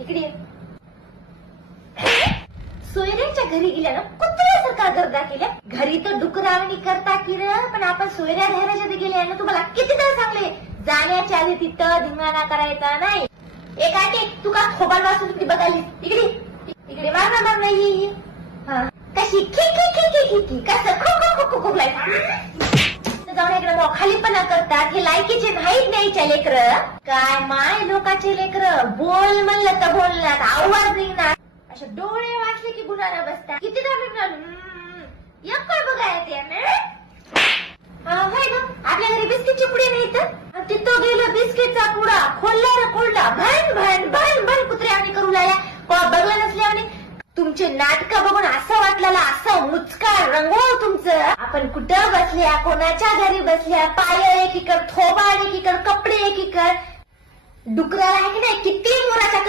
इकडे ये. सोयऱ्यांच्या घरी गेल्या ना कुत्र्यासारखा गर्दा केल्या. घरी तर डुकरावणी करता की र, पण आपण सोयऱ्या ढेऱ्याच्या गेल्या ना. तुम्हाला कितीदा सांगले जाण्याच्या आधी तिथं धिंगाणा करायचा नाही. एक आहे तू का खोबाल वाचून तिकडे बघायली. इकडे इकडे मार ना नाही. कशी खी खी खी खी खी खी कसं खो खो खो खो खोबलाय जाऊन इकडे मोखालीपणा करतात. हे लायकीचे नाहीत न्यायच्या लेकर. काय माय लोकांचे लेकर बोल म्हणलं तर बोलणार आवाज निघणार. असे डोळे वाचले की गुन्हाना बसतात. किती एक काय बघायला ना. आपल्या घरी बिस्किटचे पुढे नाही तर तिथं गेलं बिस्किटचा पुडा खोलला ना खोलला भन भन भन भन कुत्र्याने करू लागल्या. बघलं नसल्याने तुमचे नाटक बघून असं वाटलं असं मुचका रंगव तुमचं. आपण कुठं बसल्या कोणाच्या घरी बसल्या. पाय एकीकड थोबाड एकीकड कपडे एकीकड. डुकराला आहे की नाही किती मोराच्या